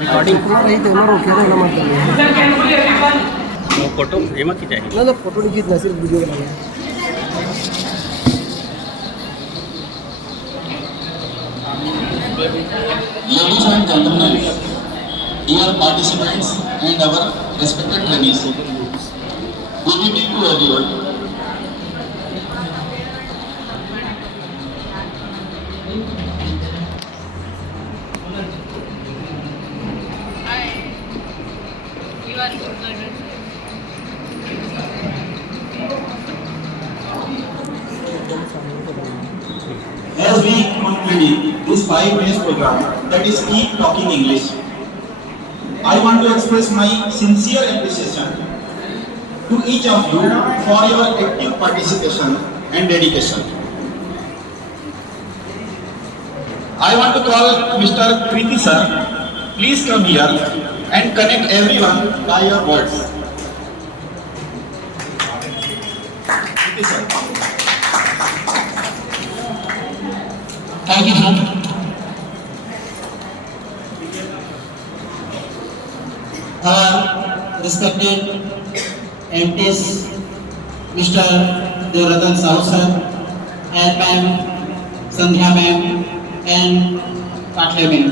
Recording रही तो ना रोके ना मत वो फोटो एमा की चाहिए ना फोटो नहीं खींचना सिर्फ वीडियो बनाना है। Ladies and gentlemen, dear participants and our respected trainees, good evening to everyone. You are good. As we conclude this 5 days program that is Keep Talking English, I want to express my sincere appreciation to each of you for your active participation and dedication. I want to call Mr. Kriti sir. Please come here and connect everyone by your words. Kriti sir. Thank you, sir. Our respected MTs, Mr. Devratan Sahu sir, and ma'am, Sandhya ma'am, and Patle ma'am.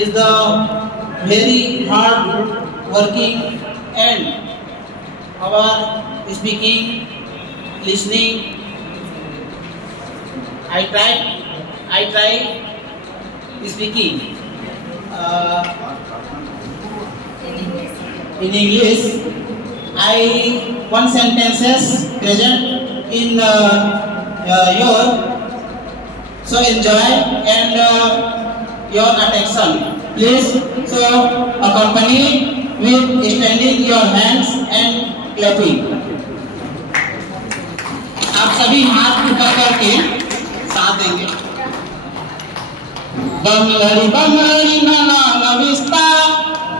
Is the very hard working and our speaking, listening. I try speaking in English. I one sentences present in your so enjoy and your attention. Please so accompany with extending your hands and clapping. आप सभी हाथ ऊपर करके साथ देंगे. बमलड़ी नाना नविस्ता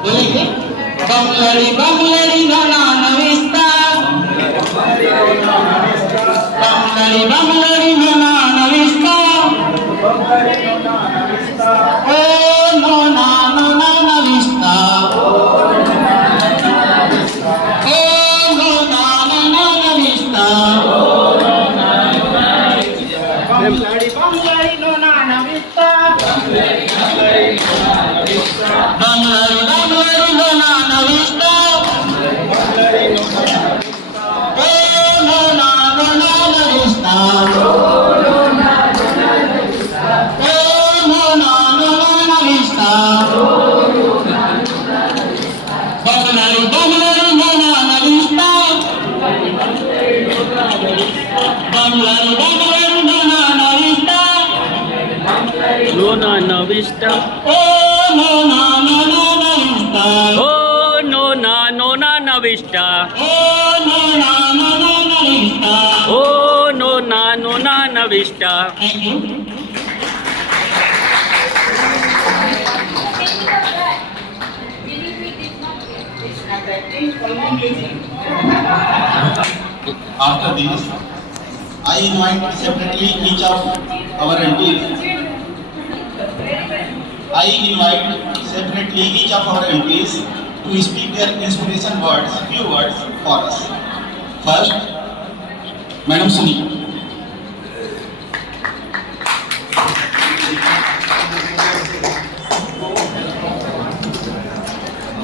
बोलेंगे. बमलड़ी नाना नविस्ता. बमलड़ी नाना नविस्ता. Oh no ना no ना नविस्ता. ओ नो ना नो ना नविस्ता. Bamlari no na na vista. Bamlari no na na vista. Oh no na na vista. Oh no na na vista. Bamlari no na na vista. Bamlari no na na vista. Luna Navista. Oh no na na vista. Oh no na Navista. Oh no na vista. Oh no na Navista. Thank you. After this, I invite separately each of our MPs. I invite separately each of our MPs to speak their inspiration words, few words for us. First, Madam Suni.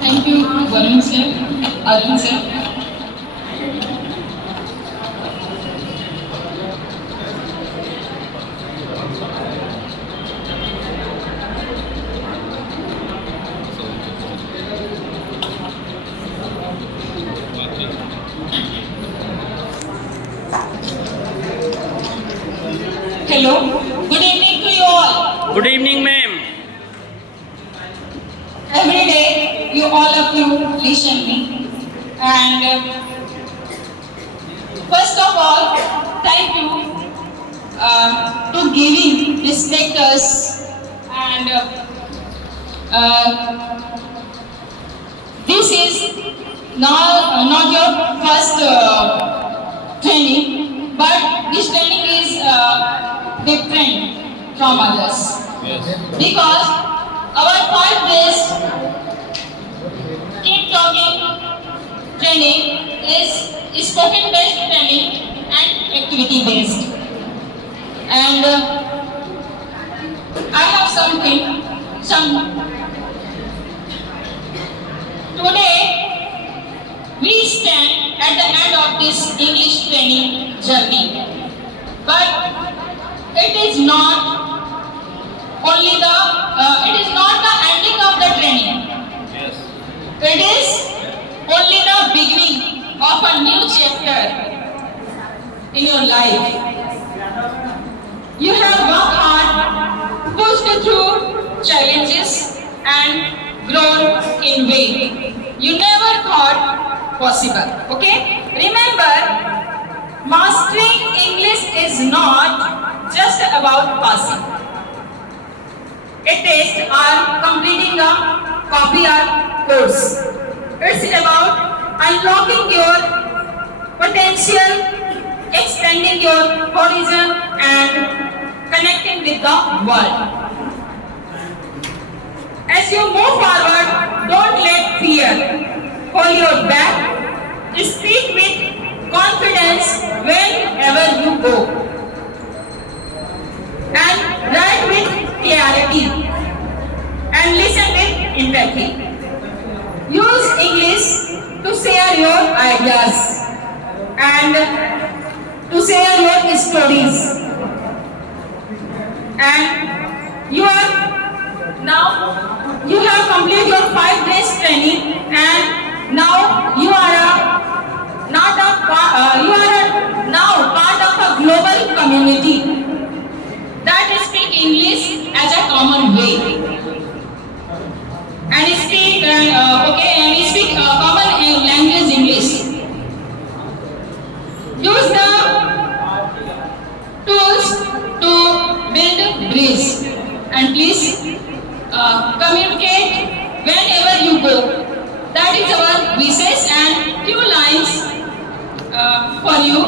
Thank you, Varun sir, Arun sir. Hello, good evening to you all. Good evening, ma'am. Every day, you all of you listen me. And first of all, thank you to giving respect us. And this is not your first training, but this training is different. from others. Because our 5 days keep talking training is spoken based training and activity based. And I have today we stand at the end of this English training journey. But it is not the ending of the training. It is only the beginning of a new chapter in your life. You have worked hard, pushed through challenges and grown in way you never thought possible. Okay? Remember, mastering English is not just about passing a test or completing a copy or course. It's about unlocking your potential, extending your horizon and connecting with the world. As you move forward, don't let fear hold you back. Speak with confidence wherever you go. And write with clarity. And listen with empathy. Use English to share your ideas and to share your stories. And you have completed your 5 days training, and now you are now part of a global community that speak English as a common way and speak common language English. Use the tools to build bridge, and please communicate whenever you go. That is our wishes and few lines for you.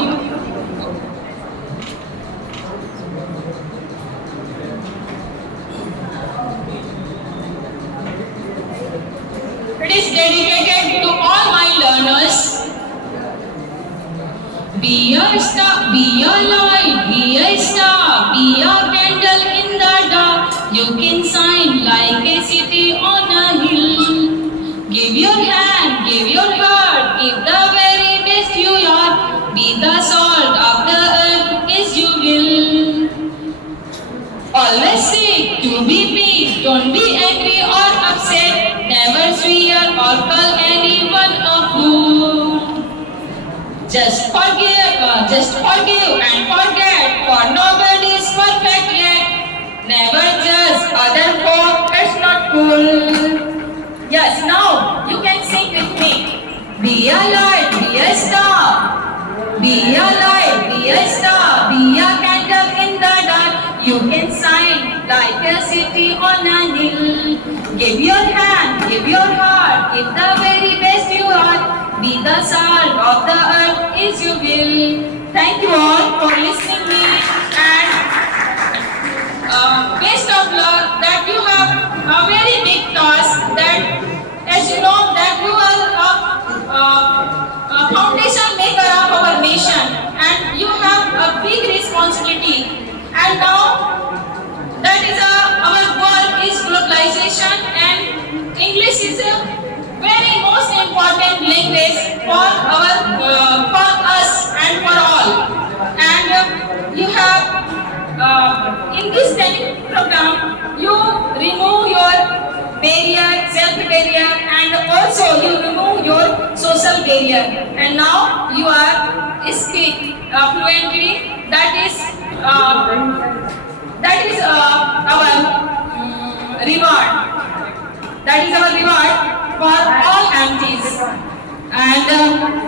It is dedicated to all my learners. Be a star, be a light, be a star, be a candle in the dark. You can shine like a city on a hill. Give your hand, give your heart, give the very best you are. Be the salt of the earth as you will. Always seek to be big, don't be angry or upset. Never swear or call anyone a fool. Just forgive and forget, for nobody is perfect yet. Never judge other folk, it's not cool. Yes, now you can sing with me. Be a light, be a star. Be a light, be a star. Be a candle in the dark. You can shine like a city on a hill. Give your hand, give your heart, give the very best you are. Be the salt of the earth as you will. Thank you all for listening me, and best of luck that you have a very big task, that as you know that you are a foundation maker of our nation, and you have a big responsibility. And now that is our work is globalization, and English is a very most important language for us and for all. And you have in this training program you remove your barrier, self-barrier, and also you remove your social barrier. And now you are speak fluently. That is our reward. That is our reward for all aunties. And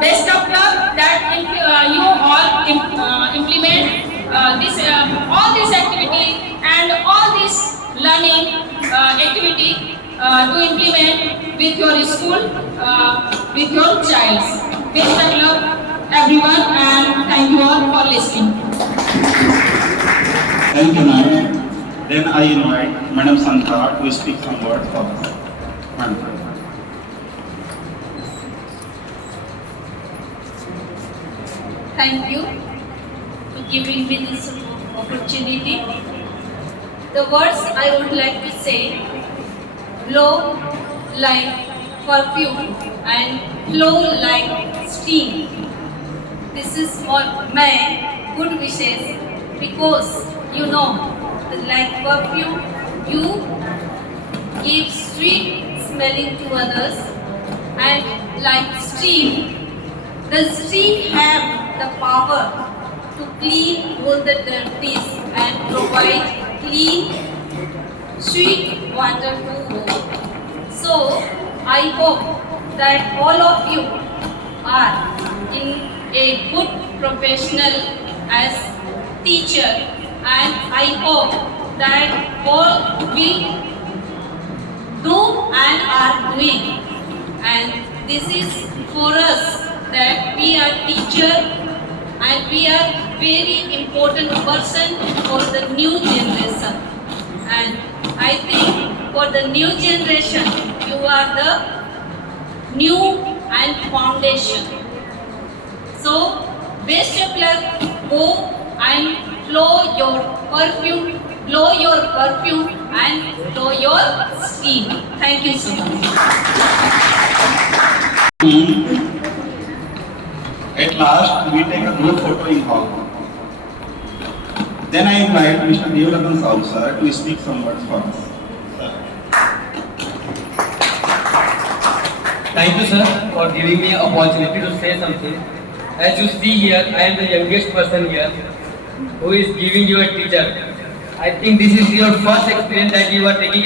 best of luck that you all implement all this activity and all this learning activity to implement with your school, with your child. Best of luck everyone, and thank you all for listening. Thank you, ma'am. Then I invite Madam Santa to speak some words for us. Madam. Thank you for giving me this opportunity. The words I would like to say: blow like perfume and flow like steam. This is for my good wishes, because you know, like perfume, you give sweet smelling to others, and like steam, the steam have the power to clean all the dirties and provide clean, sweet water to all. So, I hope that all of you are in a good professional as teacher, and I hope that all will do and are doing. And this is for us, that we are teacher and we are very important person for the new generation. And I think for the new generation, you are the new and foundation. So, best of luck, go and blow your perfume and blow your steam. Thank you so much. At last, we take a group photo in hall. Then I invite Mr. Devratan Sahu sir to speak some words for us. Thank you, sir, for giving me an opportunity to say something. As you see here, I am the youngest person here who is giving you a teacher. I think this is your first experience that you are taking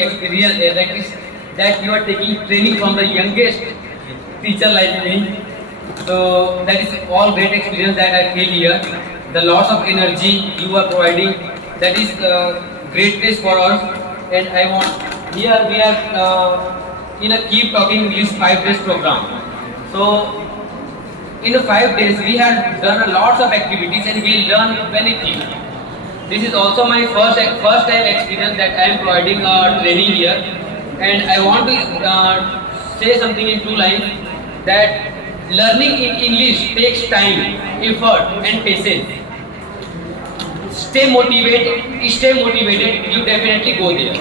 that you are taking training from the youngest teacher like me. So that is all great experience that I feel here. The lots of energy you are providing, that is great place for us. And I want, here we are in a Keep Talking English 5 days program. So in the 5 days we have done a lots of activities and we learn many things. This is also my first time experience that I am providing training here, and I want to say something in 2 lines, that learning in English takes time, effort and patience. Stay motivated, you definitely go there.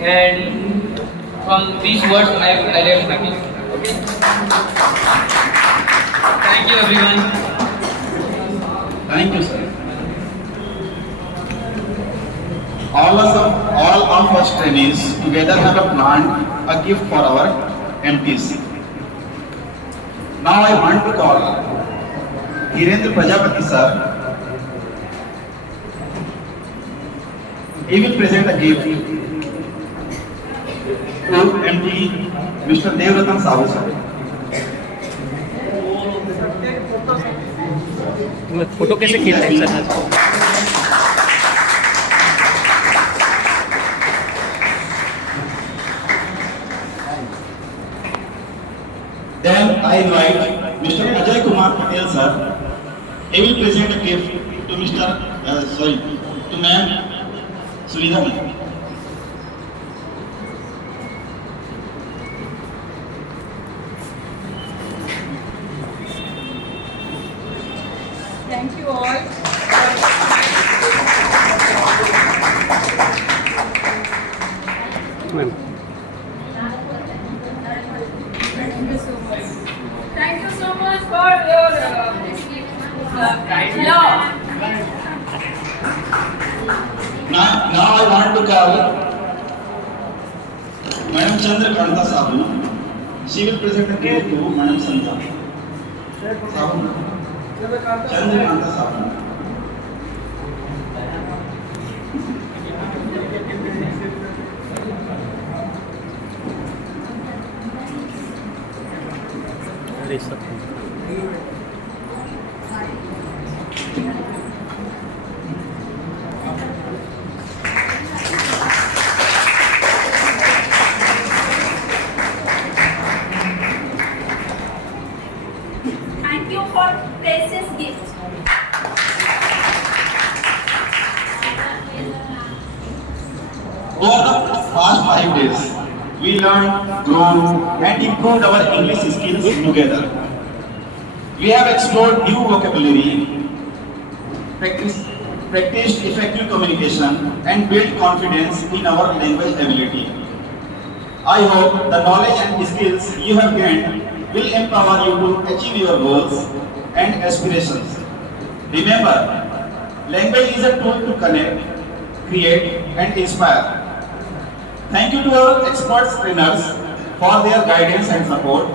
And from these words I left my piece. Okay. Thank you everyone. Thank you, sir. All of us trainees together have planned a gift for our MTC. Now I want to call Hirendra Prajapati sir. He will present a gift to MT Mr. Devratan Sahu sir. Photo कैसे खींचते हैं sir? Then I invite Mr. Ajay Kumar Patel sir. He will present a gift to to Ma'am Sunita ma'am. Thank you all. Ma'am Thank you so much for your love. Now I want to call Madam Chandrakanta Sahu. She will present a gift to Madam Santa. Sahu. Chandrakanta Sahu. अरे सब Thank you for precious gift. Over the past 5 days, we learned, grown, and improved our English skills together. We have explored new vocabulary, practiced effective communication, and built confidence in our language ability. I hope the knowledge and skills you have gained will empower you to achieve your goals and aspirations. Remember, language is a tool to connect, create, and inspire. Thank you to our expert trainers for their guidance and support.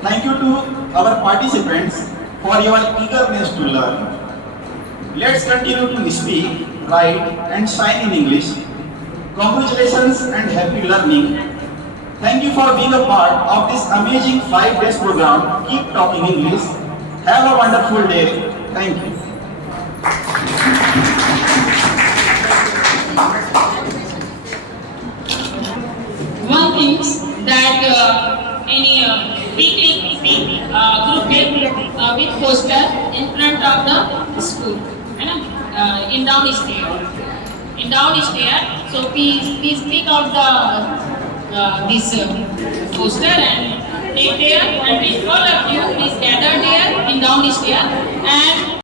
Thank you to our participants for your eagerness to learn. Let's continue to speak, write, and shine in English. Congratulations and happy learning. Thank you for being a part of this amazing 5 days program. Keep talking English. Have a wonderful day. Thank you. One thing that any big group with poster in front of the school, in downstairs. In downstairs, so please pick out the this poster and take there, and please all of you please gather there in downstairs and